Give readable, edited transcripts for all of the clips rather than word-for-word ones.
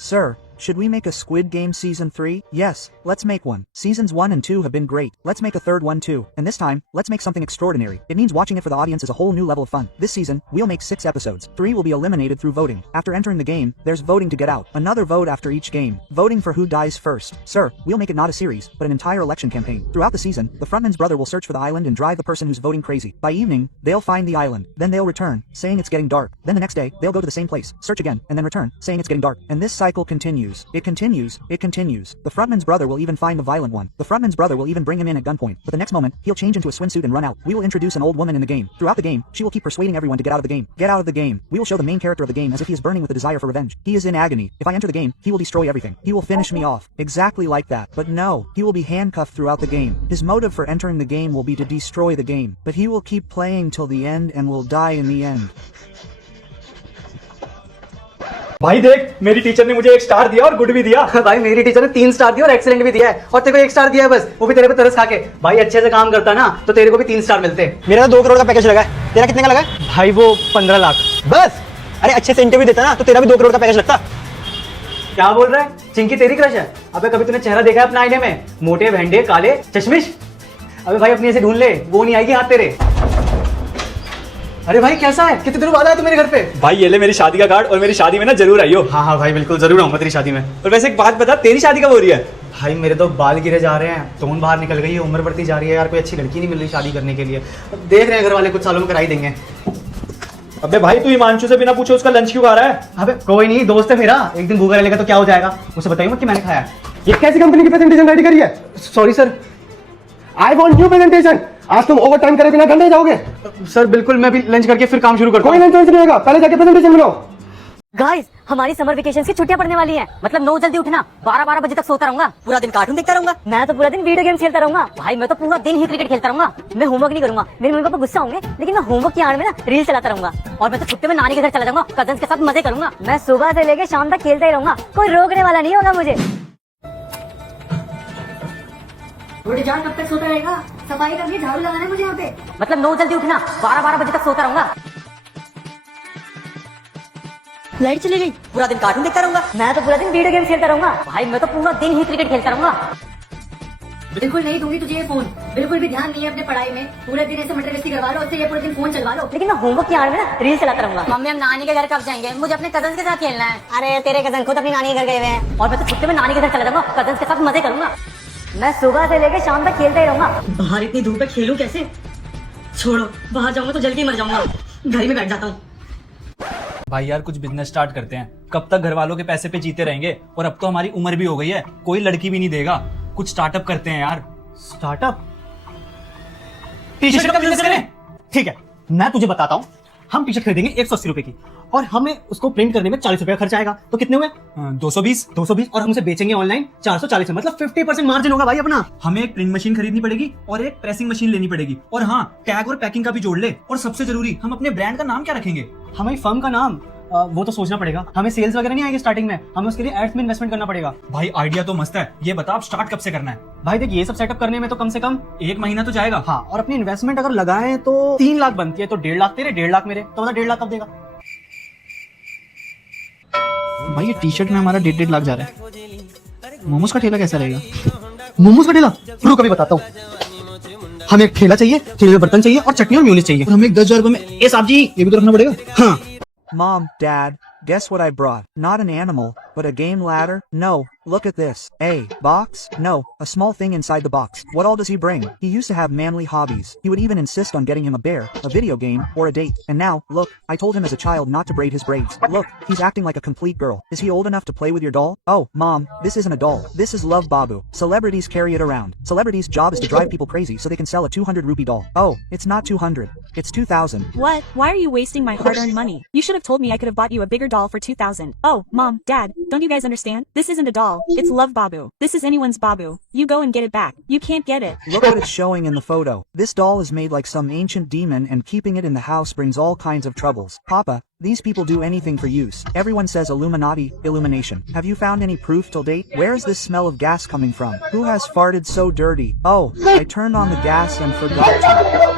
Sir, should we make a Squid Game Season 3? Yes, let's make one. Seasons 1 and 2 have been great. Let's make a third one too. And this time, let's make something extraordinary. It means watching it for the audience is a whole new level of fun. This season, we'll make 6 episodes. 3 will be eliminated through voting. After entering the game, there's voting to get out. Another vote after each game. Voting for who dies first. Sir, we'll make it not a series, but an entire election campaign. Throughout the season, the frontman's brother will search for the island and drive the person who's voting crazy. By evening, they'll find the island. Then they'll return, saying it's getting dark. Then the next day, they'll go to the same place, search again, and then return, saying it's getting dark. And this cycle continues. It continues. It continues. The frontman's brother will even find the violent one. The frontman's brother will even bring him in at gunpoint. But the next moment, he'll change into a swimsuit and run out. We will introduce an old woman in the game. Throughout the game, she will keep persuading everyone to get out of the game. Get out of the game. We will show the main character of the game as if he is burning with a desire for revenge. He is in agony. If I enter the game, he will destroy everything. He will finish me off. Exactly like that. But no, he will be handcuffed throughout the game. His motive for entering the game will be to destroy the game. But he will keep playing till the end and will die in the end. भाई देख, मेरी teacher ने मुझे 1 star दिया और good भी दिया। भाई मेरी टीचर ने 3 स्टार दिया और एक्सीलेंट भी दिया है, और तेरे को 1 स्टार दिया है बस, वो भी तेरे पे तरस खा के। भाई अच्छे से काम करता ना तो तेरे को भी 3 स्टार मिलते। मेरा तो 2 करोड़ का पैकेज लगा है, तेरा कितने का लगा है? भाई वो 15 लाख बस। अरे अच्छे से इंटरव्यू देता ना तो तेरा भी 2 करोड़ का पैकेज लगता। क्या बोल रहा है? चिंकी तेरी क्रश है? अबे कभी तूने चेहरा देखा है अपने आईने में? मोटे भेंडे काले चश्मिश। अबे भाई अपनी ऐसे ढूंढ ले, वो नहीं आएगी हाथ तेरे। अरे भाई कैसा है? कितने दिनों बाद आया तू मेरे घर पे? भाई ये ले मेरी शादी का कार्ड, और मेरी शादी में ना जरूर आइयो। हाँ हाँ भाई बिल्कुल जरूर आऊंगा तेरी शादी में। और वैसे एक बात बता, तेरी शादी कब हो रही है? भाई मेरे तो बाल गिरे जा रहे हैं, टोन बाहर निकल गई है, उम्र बढ़ती जा रही है यार, कोई अच्छी लड़की नहीं मिल रही शादी करने के लिए। अब देख रहे हैं घर वाले, कुछ सालों में करा ही देंगे। अबे भाई तू हिमांशु से बिना पूछे उसका लंच क्यों खा रहा है? अबे कोई नहीं, दोस्त है मेरा, एक दिन भूखा रहेगा तो क्या हो जाएगा। उसे बताइए मत कि मैंने खाया। ये कैसी कंपनी की प्रेजेंटेशन रेडी करी है? Sorry sir, I want new presentation. आज तुम ओवर टाइम करे बिना घर नहीं जाओगे? सर बिल्कुल, मैं भी लंच करके फिर काम शुरू करता हूं। कोई लंच नहीं होगा, पहले जाके प्रेजेंटेशन बनाओ। गाइस, हमारी समर वेकेशन की छुट्टियां पड़ने वाली हैं। मतलब 9 जल्दी उठना, 12-12 बजे तक सोता रहूंगा, पूरा दिन कार्टून देखता रहूंगा। मैं तो पूरा दिन वीडियो गेम खेलता रहूंगा। भाई मैं तो पूरा दिन ही क्रिकेट खेलता रहूंगा। मैं होमवर्क नहीं करूंगा, मेरे मम्मी पापा गुस्सा होंगे, लेकिन मैं होमवर्क की आड़ में ना रील चलाता रहूंगा। और मैं तो छुट्टी में नानी के घर चला जाऊंगा, कजन्स के साथ मजे करूंगा। मैं सुबह से लेकर शाम तक खेलता ही रहूंगा, कोई रोकने वाला नहीं होगा मुझे। जान कब तक सोता रहेगा? सफाई करनी, झाड़ू लगाना है मुझे यहाँ पे। मतलब 9 जल्दी उठना, 12-12 बजे तक सोता रहूंगा। लाइट चली गई, पूरा दिन कार्टून देखता रहूंगा। मैं तो पूरा दिन वीडियो गेम खेलता रहूंगा। भाई मैं तो पूरा दिन ही क्रिकेट खेलता रहूंगा। बिल्कुल नहीं दूंगी तुझे ये फोन, बिल्कुल भी ध्यान नहीं है अपने पढ़ाई में। पूरे दिन ऐसे मटर गश्ती करवा लो, उससे ये पूरे दिन फोन चलवा लो। लेकिन मैं होमवर्क की आड़ में ना रील चलाता रहूंगा। मम्मी हम नानी के घर कब जाएंगे? मुझे अपने कजन के साथ खेलना है। अरे तेरे कजन खुद अपनी नानी के घर गए हुए हैं। और मैं तो छुट्टी में नानी के घर चला जाऊंगा, कजन के साथ मजे करूंगा। मैं सुबह से लेकर शाम तक खेलता ही रहूंगा। बाहर इतनी धूप में खेलूं कैसे? छोड़ो, बाहर जाऊंगा तो जल्दी मर जाऊंगा, घर में बैठ जाता हूँ। भाई यार कुछ बिजनेस स्टार्ट करते हैं, कब तक घर वालों के पैसे पे जीते रहेंगे? और अब तो हमारी उम्र भी हो गई है, कोई लड़की भी नहीं देगा। कुछ स्टार्टअप करते हैं यार। स्टार्टअप? टी शर्ट का बिजनेस करें? ठीक है, मैं तुझे बताता हूँ। हम टी शर्ट खरीदेंगे 180 रुपए की, और हमें उसको प्रिंट करने में 40 रुपए का खर्च आएगा। तो कितने हुए? 220। और हम उसे बेचेंगे ऑनलाइन 440 में, मतलब 50% मार्जिन होगा भाई अपना। हमें एक प्रिंट मशीन खरीदनी पड़ेगी और एक प्रेसिंग मशीन लेनी पड़ेगी। और हाँ, टैग और पैकिंग का भी जोड़ ले। और सबसे जरूरी, हम अपने ब्रांड का नाम क्या रखेंगे? हमारी फर्म का नाम वो तो सोचना पड़ेगा। हमें सेल्स वगैरह नहीं आएगी स्टार्टिंग में, हमें उसके लिए एड्स में इन्वेस्टमेंट करना पड़ेगा। भाई आइडिया तो मस्त है, ये बता आप स्टार्ट कब से करना है? भाई देख, ये सब सेटअप करने में तो कम से कम 1 महीना तो जाएगा। हाँ, और अपनी इन्वेस्टमेंट अगर लगाएं तो 3 लाख बनती है, तो 1.5 लाख तेरे, 1.5 लाख मेरे, तो बता 1.5 लाख कब देगा? भाई ये टी शर्ट में हमारा 1.5 लाख जा रहा है। मोमोज का ठेला कैसा रहेगा? मोमोज का ठेला? रुको अभी बताता हूँ। हमें एक ठेला चाहिए, ठेले में बर्तन चाहिए, और चटनी और म्यूनिस चाहिए। और हमें 10,000 रुपए में ये सब्जी ये भी तो रखना पड़ेगा। हाँ। Mom, Dad, guess what I brought? Not an animal, but a game ladder? No, look at this. A box? No, a small thing inside the box. What all does he bring? He used to have manly hobbies. He would even insist on getting him a bear, a video game, or a date. And now, look, I told him as a child not to braid his braids. Look, he's acting like a complete girl. Is he old enough to play with your doll? Oh, Mom, this isn't a doll. This is Love Babu. Celebrities carry it around. Celebrities' job is to drive people crazy so they can sell a 200 rupee doll. Oh, it's not 200. It's 2,000. What? Why are you wasting my hard-earned money? You should have told me I could have bought you a bigger doll for 2,000. Oh, Mom, Dad, don't you guys understand? This isn't a doll. It's Love Babu. This is anyone's Babu. You go and get it back. You can't get it. Look what it's showing in the photo. This doll is made like some ancient demon, and keeping it in the house brings all kinds of troubles. Papa, these people do anything for use. Everyone says Illuminati, illumination. Have you found any proof till date? Where is this smell of gas coming from? Who has farted so dirty? Oh, I turned on the gas and forgot to.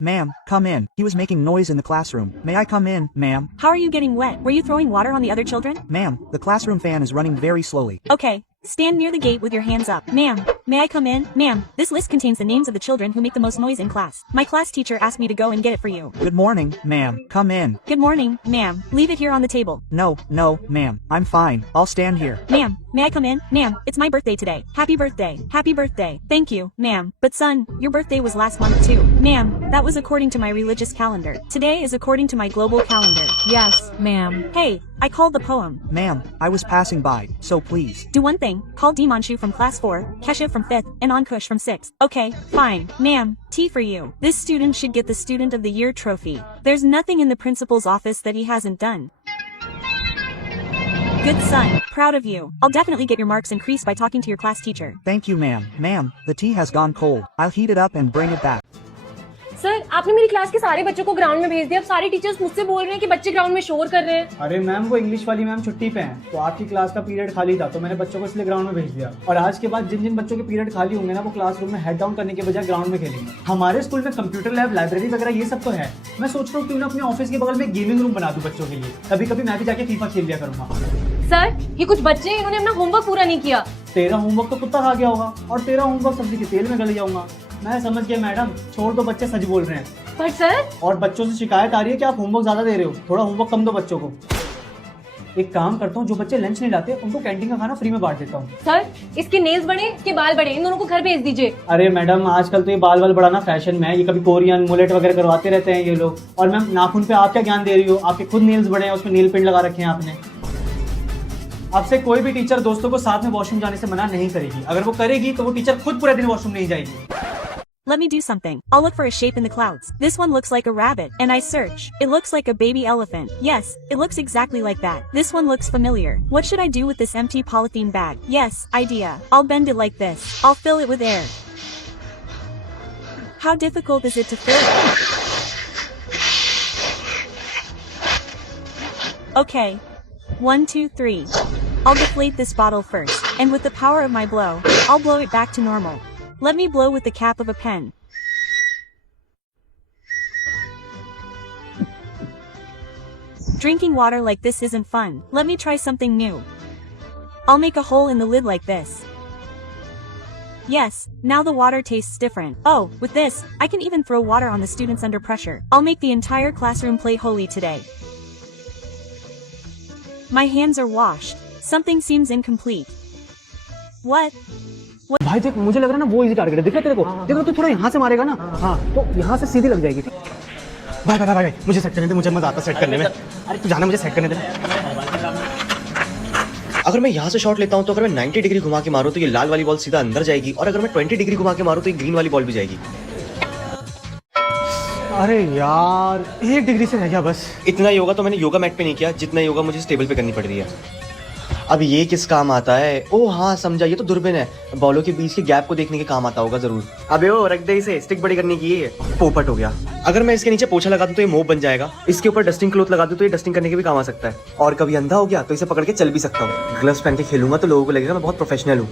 Ma'am, come in. He was making noise in the classroom. May I come in, ma'am? How are you getting wet? Were you throwing water on the other children? Ma'am, the classroom fan is running very slowly. Okay. Stand near the gate with your hands up. Ma'am, may I come in? Ma'am, this list contains the names of the children who make the most noise in class. My class teacher asked me to go and get it for you. Good morning, ma'am. Come in. Good morning, ma'am. Leave it here on the table. No, ma'am. I'm fine. I'll stand here. Ma'am, may I come in? Ma'am, it's my birthday today. Happy birthday. Happy birthday. Thank you, ma'am. But son, your birthday was last month too. Ma'am, that was according to my religious calendar. Today is according to my global calendar. Yes, ma'am. Hey, I called the poem. Ma'am, I was passing by, so please. Do one thing. Call Dimanshu from class 4, Keshav from 5th, and Ankush from 6th. Okay, fine. Ma'am, tea for you. This student should get the Student of the Year trophy. There's nothing in the principal's office that he hasn't done. Good son. Proud of you. I'll definitely get your marks increased by talking to your class teacher. Thank you, ma'am. Ma'am, the tea has gone cold. I'll heat it up and bring it back. Sir आपने मेरी class के सारे बच्चों को ground में भेज दिया। अब सारे टीचर्स मुझसे बोल रहे हैं कि बच्चे ग्राउंड में शोर कर रहे हैं। अरे मैम वो इंग्लिश वाली मैम छुट्टी पे हैं, तो आपकी क्लास का पीरियड खाली था तो मैंने बच्चों को इसलिए ग्राउंड में भेज दिया। और आज के बाद जिन जिन बच्चों के पीरियड खाली होंगे ना वो क्लासरूम में हेड डाउन करने के बजाय ग्राउंड में खेलेंगे। हमारे स्कूल में कंप्यूटर लैब, लाइब्रेरी वगैरह ये सब तो है। मैं सोच रहा हूँ क्यों ना अपने ऑफिस के बगल में गेमिंग रूम बना दूं बच्चों के लिए। कभी कभी मैं भी जाके फीफा खेल लिया करूंगा। सर ये कुछ बच्चे हैं, इन्होंने अपना होमवर्क पूरा नहीं किया। तेरा होमवर्क तो कुत्ता खा गया होगा और तेरा होमवर्क सब्जी के तेल में गल जाऊंगा। मैं समझ गया मैडम, छोड़ दो, बच्चे सच बोल रहे हैं। पर सर और बच्चों से शिकायत आ रही है कि आप होमवर्क ज्यादा दे रहे हो, थोड़ा होमवर्क कम दो बच्चों को। एक काम करता हूँ, जो बच्चे लंच नहीं लाते उनको कैंटीन का खाना फ्री में बांट देता हूँ। सर इसके नेल्स बढ़े, इसके बाल बढ़े, इन दोनों को घर भेज दीजिए। अरे मैडम आजकल तो ये बाल वाल बढ़ाना फैशन में है, ये कभी कोरियन मुलेट वगैरह करवाते रहते हैं ये लोग। और मैम नाखून पे आप क्या ज्ञान दे रही हो, आपके खुद नेल्स बड़े हैं, उसमें नेल पेंट लगा रखे हैं आपने। आपसे कोई भी टीचर दोस्तों को साथ में वॉशरूम जाने से मना नहीं करेगी। अगर वो करेगी तो वो टीचर खुद पूरे दिन वॉशरूम नहीं जाएगी। Let me do something. I'll look for a shape in the clouds. This one looks like a rabbit, and I search. It looks like a baby elephant. Yes, it looks exactly like that. This one looks familiar. What should I do with this empty polythene bag? Yes, idea. I'll bend it like this. I'll fill it with air. How difficult is it to fill it? Okay. 1, 2, 3. I'll deflate this bottle first, and with the power of my blow, I'll blow it back to normal. Let me blow with the cap of a pen. Drinking water like this isn't fun. Let me try something new. I'll make a hole in the lid like this. Yes, now the water tastes different. Oh, with this, I can even throw water on the students under pressure. I'll make the entire classroom play holy today. My hands are washed. Something seems incomplete. What? भाई देख, मुझे लग रहा है ना वो easy target है। दिख रहा है तेरे को? देखो तू थोड़ा यहाँ से मारेगा ना, हाँ तो यहाँ से सीधी लग जाएगी। भाई भाई भाई भाई मुझे सेट करने दे, मुझे मजा आता सेट करने में। अरे तू जाना, मुझे सेट करने दे। अगर मैं यहाँ से शॉट लेता हूँ तो अगर मैं 90 डिग्री घुमा के मारूँ तो ये लाल वाली बॉल सीधा अंदर जाएगी, और अगर मैं 20 डिग्री घुमा के मारूँ तो ये ग्रीन वाली बॉल भी जाएगी। अरे यार 1 डिग्री से रह गया बस। इतना योगा तो मैंने योगा मैट पे नहीं किया जितना योगा मुझे इस टेबल पे करनी पड़ रही है। अब ये किस काम आता है? ओ हाँ समझा, ये तो दूरबीन है, बॉलों के बीच के गैप को देखने के काम आता होगा जरूर। अबे ओ रख दे इसे, स्टिक बड़ी करने की है। पोपट हो गया। अगर मैं इसके नीचे पोछा लगा दूं तो ये मोप बन जाएगा, इसके ऊपर डस्टिंग क्लॉथ लगा दूं तो ये डस्टिंग करने के भी काम आ सकता है, और कभी अंधा हो गया तो इसे पकड़ के चल भी सकता हूँ। ग्लव्स पहन के खेलूंगा तो लोगों को लगेगा मैं बहुत प्रोफेशनल हूँ।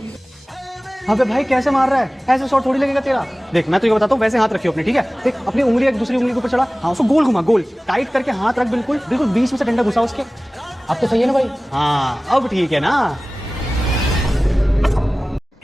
अबे भाई कैसे मार रहा है? ऐसे शॉट थोड़ी लगेगा तेरा। देख मैं तुझे बताता हूँ, वैसे हाथ रखियो अपने, ठीक है? देख अपनी उंगली एक दूसरी उंगली के ऊपर चढ़ा, हाँ उसको गोल घुमा, गोल टाइट करके हाथ रख, बिल्कुल बिल्कुल बीच में से डंडा घुसा उसके। अब तो सही है ना भाई? हाँ अब ठीक है ना?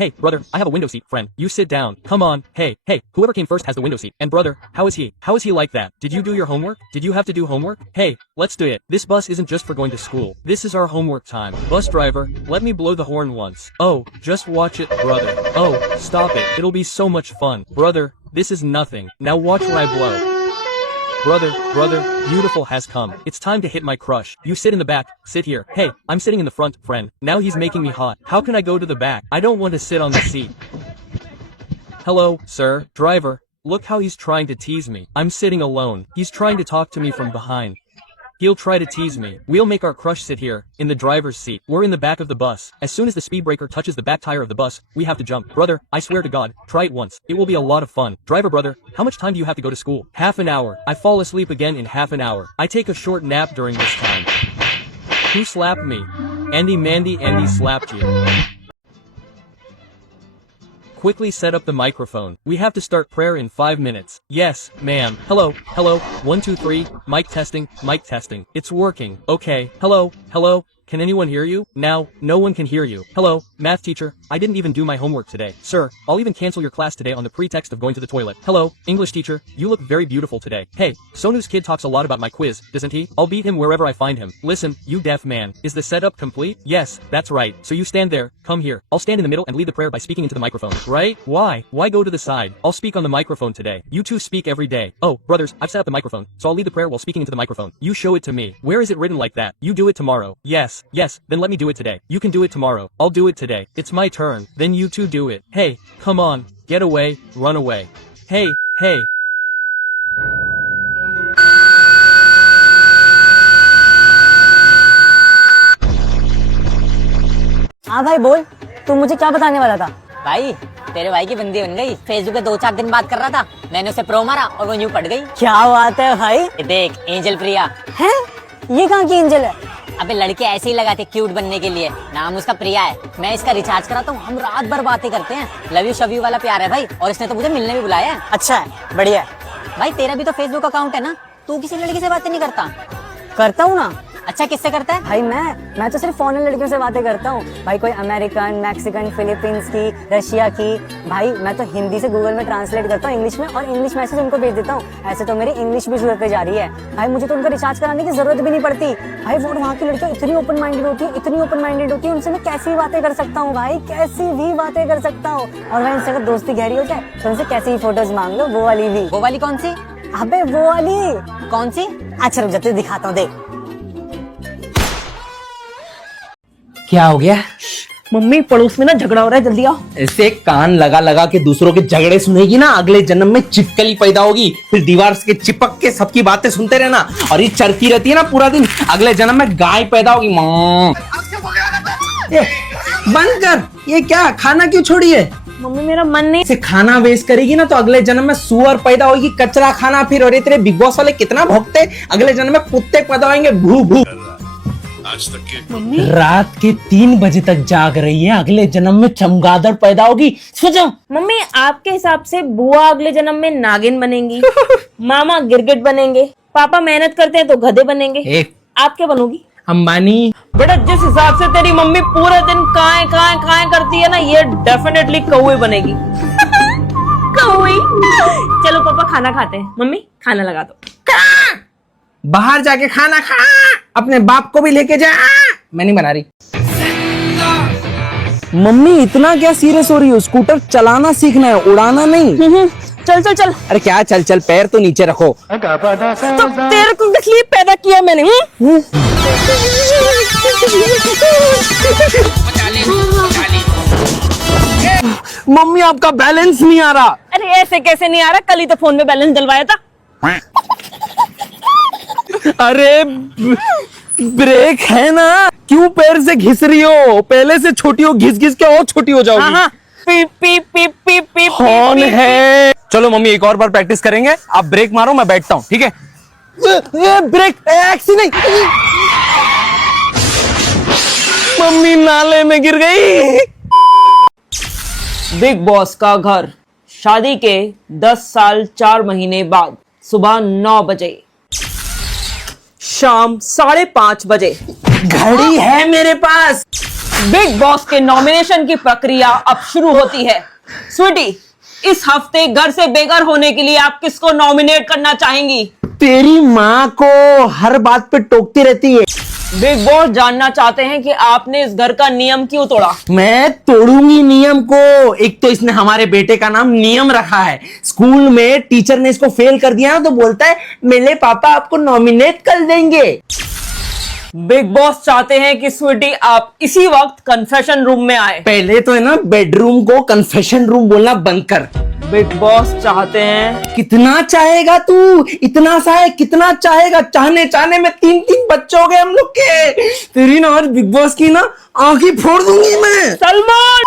Hey, brother, I have a window seat, friend. You sit down. Come on. Hey, whoever came first has the window seat. And brother, how is he? How is he like that? Did you do your homework? Did you have to do homework? Hey, let's do it. This bus isn't just for going to school. This is our homework time. Bus driver, let me blow the horn once. Oh, just watch it, brother. Oh, stop it. It'll be so much fun. Brother, this is nothing. Now watch where I blow. Brother, beautiful has come. It's time to hit my crush. You sit in the back, sit here. Hey, I'm sitting in the front, friend. Now he's making me hot. How can I go to the back? I don't want to sit on the seat. Hello, sir, driver. Look how he's trying to tease me. I'm sitting alone. He's trying to talk to me from behind. He'll try to tease me. We'll make our crush sit here, in the driver's seat. We're in the back of the bus. As soon as the speed breaker touches the back tire of the bus, we have to jump. Brother, I swear to God, try it once. It will be a lot of fun. Driver brother, how much time do you have to go to school? Half an hour. I fall asleep again in half an hour. I take a short nap during this time. Who slapped me? Andy slapped you. quickly set up the microphone. We have to start prayer in 5 minutes. Yes, ma'am. Hello, hello, 1, 2, 3, mic testing, mic testing. It's working. Okay, hello, hello. Can anyone hear you? Now, no one can hear you. Hello, math teacher. I didn't even do my homework today. Sir, I'll even cancel your class today on the pretext of going to the toilet. Hello, English teacher. You look very beautiful today. Hey, Sonu's kid talks a lot about my quiz, doesn't he? I'll beat him wherever I find him. Listen, you deaf man. Is the setup complete? Yes, that's right. So you stand there. Come here. I'll stand in the middle and lead the prayer by speaking into the microphone. Right? Why? Why go to the side? I'll speak on the microphone today. You two speak every day. Oh, brothers, I've set up the microphone, so I'll lead the prayer while speaking into the microphone. You show it to me. Where is it written like that? You do it tomorrow. Yes, yes, then let me do it today. You can do it tomorrow. I'll do it today. It's my turn. Then you two do it. Hey, come on. Get away. Run away. Hey, hey. हाँ भाई बोल, तू मुझे क्या बताने वाला था? भाई तेरे भाई की बंदी बन गई। फेसबुक पे 2-4 दिन बात कर रहा था, मैंने उसे प्रो मारा और वो न्यू पट गई। क्या बात है भाई। ये देख, एंजल प्रिया है। ये कहाँ की एंजल है? अबे लड़के ऐसे ही लगाते क्यूट बनने के लिए। नाम उसका प्रिया है। मैं इसका रिचार्ज कराता हूँ, हम रात भर बातें करते हैं। लव यू शव यू वाला प्यार है भाई। और इसने तो मुझे मिलने भी बुलाया है। अच्छा है, बढ़िया है। भाई तेरा भी तो फेसबुक अकाउंट है ना, तू किसी लड़की से बातें नहीं करता? करता हूँ ना। अच्छा किससे करता है? भाई मैं तो सिर्फ फॉरेन लड़कियों से बातें करता हूँ भाई। कोई अमेरिकन, मैक्सिकन, फिलीपींस की, रशिया की। भाई मैं तो हिंदी से गूगल में ट्रांसलेट करता हूँ इंग्लिश में और इंग्लिश मैसेज उनको भेज देता हूँ। ऐसे तो मेरी इंग्लिश भी सुधरते जा रही है भाई। मुझे तो उनका रिचार्ज कराने की जरूरत भी नहीं पड़ती भाई। वो वहाँ की लड़कियाँ इतनी ओपन माइंडेड होती है, इतनी ओपन माइंडेड होती है, उनसे मैं कैसी भी बातें कर सकता हूँ भाई, कैसी भी बातें कर सकता हूँ। और भाई उनसे अगर दोस्ती गहरी हो जाए तो उनसे कैसी ही फोटोज मांग लो, वो वाली भी। वो वाली कौन सी? अबे वो वाली। कौन सी? अच्छा रुक जा, तुझे दिखाता हूँ, देख। क्या हो गया? मम्मी पड़ोस में ना झगड़ा हो रहा है, जल्दी आओ। ऐसे कान लगा लगा के दूसरों के झगड़े सुनेगी ना, अगले जन्म में चिपकली पैदा होगी। फिर दीवार के चिपक के सबकी बातें सुनते रहना और ये चरती रहती है ना पूरा दिन, अगले जन्म में गाय पैदा होगी। बंद कर, ये क्या खाना क्यों छोड़ी है? मम्मी मेरा मन नहीं। से खाना वेस्ट करेगी ना तो अगले जन्म में सुअर पैदा होगी, कचरा खाना। फिर और तेरे बिग बॉस वाले कितना भोगते, अगले जन्म में कुत्ते पैदा होंगे, भू भू। आज तक के रात के 3 बजे तक जाग रही है, अगले जन्म में चमगादड़ पैदा होगी। सोचो मम्मी, आपके हिसाब से बुआ अगले जन्म में नागिन बनेंगी, मामा गिरगिट बनेंगे, पापा मेहनत करते हैं तो गधे बनेंगे। आप क्या बनोगी? अंबानी। बेटा जिस हिसाब से तेरी मम्मी पूरे दिन काएं काएं काएं करती है ना, ये डेफिनेटली कौवे बनेगी। कौवे। चलो पापा खाना खाते हैं। मम्मी खाना लगा दो। बाहर जाके खाना खा, अपने बाप को भी लेके जा। मैं नहीं बना रही। मम्मी इतना क्या सीरियस हो रही हो? स्कूटर चलाना सीखना है, उड़ाना नहीं। चल चल चल। अरे क्या चल चल, पैर तो नीचे रखो। तो तेरे को किस लिए पैदा किया मैंने? मम्मी आपका बैलेंस नहीं आ रहा। अरे ऐसे कैसे नहीं आ रहा? कल ही तो फोन में बैलेंस डलवाया था। अरे ब्रेक है ना, क्यों पैर से घिस रही हो? पहले से छोटी हो, घिस घिस के और छोटी हो जाओगी। हाँ, पीप पीप पीप पीप पीप। कौन है? चलो मम्मी एक और बार प्रैक्टिस करेंगे, आप ब्रेक मारो, मैं बैठता हूँ, ठीक है? ब्रेक एक्सी नहीं। मम्मी नाले में गिर गई। बिग बॉस का घर, शादी के 10 साल 4 महीने बाद, सुबह 9 बजे, शाम 5:30 बजे। घड़ी है मेरे पास। बिग बॉस के नॉमिनेशन की प्रक्रिया अब शुरू होती है। स्वीटी, इस हफ्ते घर से बेघर होने के लिए आप किसको नॉमिनेट करना चाहेंगी? तेरी माँ को हर बात पे टोकती रहती है। बिग बॉस जानना चाहते हैं कि आपने इस घर का नियम क्यों तोड़ा? मैं तोड़ूंगी नियम को। एक तो इसने हमारे बेटे का नाम नियम रखा है। स्कूल में टीचर ने इसको फेल कर दिया ना तो बोलता है मेरे पापा आपको नॉमिनेट कर देंगे। बिग बॉस चाहते हैं कि स्वीटी आप इसी वक्त कन्फेशन रूम में आए। पहले तो है ना बेडरूम को कन्फेशन रूम बोलना बंद कर। बिग बॉस चाहते हैं। कितना चाहेगा तू? इतना सा है, कितना चाहेगा? चाहने चाहने में 3-3 बच्चे हो गए हम लोग के। तेरी ना और बिग बॉस की ना आंखें फोड़ दूंगी मैं। सलमान